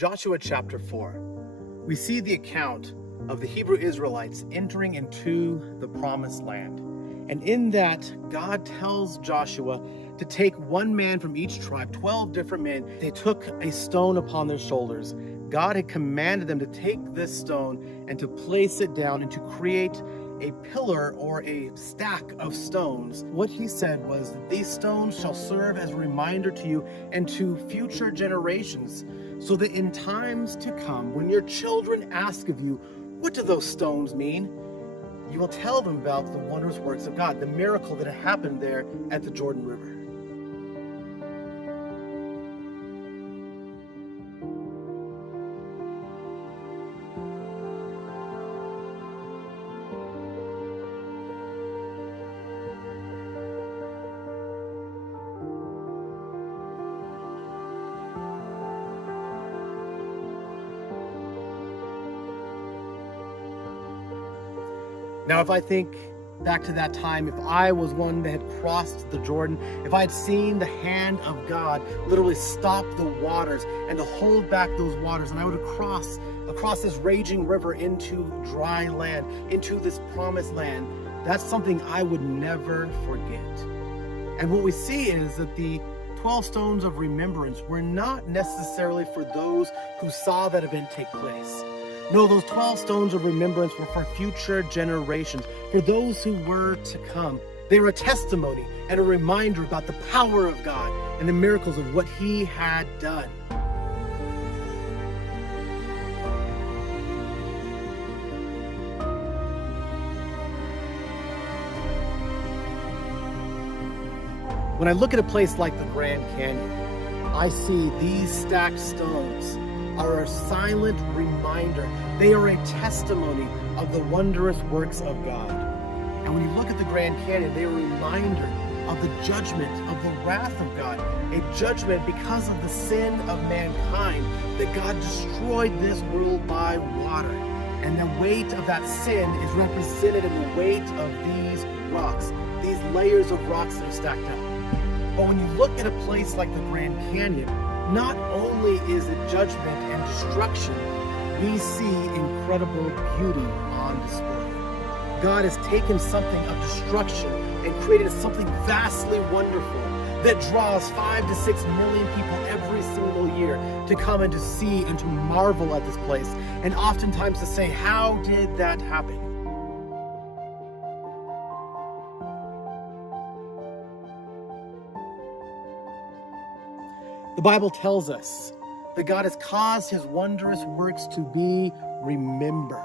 Joshua chapter 4, we see the account of the Hebrew Israelites entering into the promised land. And in that, God tells Joshua to take one man from each tribe, 12 different men. They took a stone upon their shoulders. God had commanded them to take this stone and to place it down and to create a pillar or a stack of stones. What he said was that these stones shall serve as a reminder to you and to future generations, so that in times to come, when your children ask of you, what do those stones mean? You will tell them about the wondrous works of God, the miracle that had happened there at the Jordan River. Now, if I think back to that time, if I was one that had crossed the Jordan, if I had seen the hand of God literally stop the waters and to hold back those waters, and I would have crossed across this raging river into dry land, into this promised land, that's something I would never forget. And what we see is that the 12 stones of remembrance were not necessarily for those who saw that event take place. No, those 12 stones of remembrance were for future generations, for those who were to come. They were a testimony and a reminder about the power of God and the miracles of what He had done. When I look at a place like the Grand Canyon, I see these stacked stones are a silent reminder. They are a testimony of the wondrous works of God. And when you look at the Grand Canyon, they are a reminder of the judgment, of the wrath of God, a judgment because of the sin of mankind, that God destroyed this world by water. And the weight of that sin is represented in the weight of these rocks, these layers of rocks that are stacked up. But when you look at a place like the Grand Canyon, not only is it judgment and destruction, we see incredible beauty on display. God has taken something of destruction and created something vastly wonderful that draws 5 to 6 million people every single year to come and to see and to marvel at this place, and oftentimes to say, how did that happen? The Bible tells us that God has caused His wondrous works to be remembered.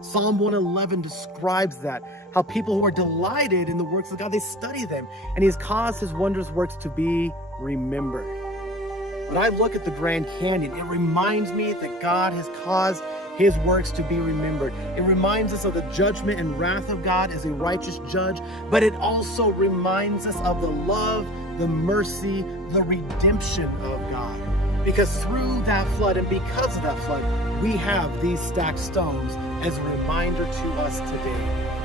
Psalm 111 describes that, how people who are delighted in the works of God, they study them, and He has caused His wondrous works to be remembered. When I look at the Grand Canyon, it reminds me that God has caused His works to be remembered. It reminds us of the judgment and wrath of God as a righteous judge, but it also reminds us of the love, the mercy, the redemption of God. Because through that flood and because of that flood, we have these stacked stones as a reminder to us today.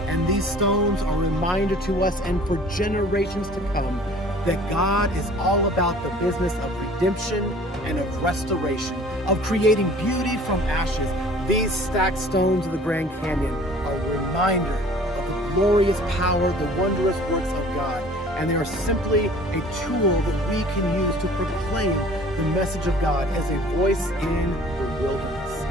And these stones are a reminder to us and for generations to come that God is all about the business of redemption and of restoration, of creating beauty from ashes. These stacked stones of the Grand Canyon are a reminder of the glorious power, the wondrous works of God. And they are simply a tool that we can use to proclaim the message of God as a voice in the wilderness.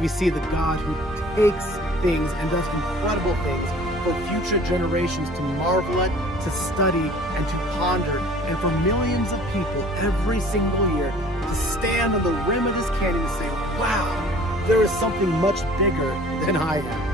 We see the God who takes things and does incredible things for future generations to marvel at, to study, and to ponder, and for millions of people every single year to stand on the rim of this canyon and say, wow, there is something much bigger than I am.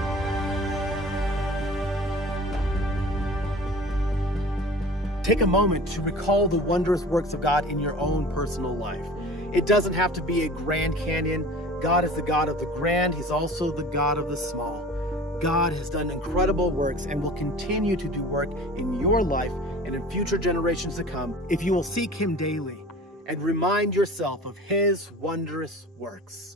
Take a moment to recall the wondrous works of God in your own personal life. It doesn't have to be a Grand Canyon. God is the God of the grand. He's also the God of the small. God has done incredible works and will continue to do work in your life and in future generations to come if you will seek Him daily and remind yourself of His wondrous works.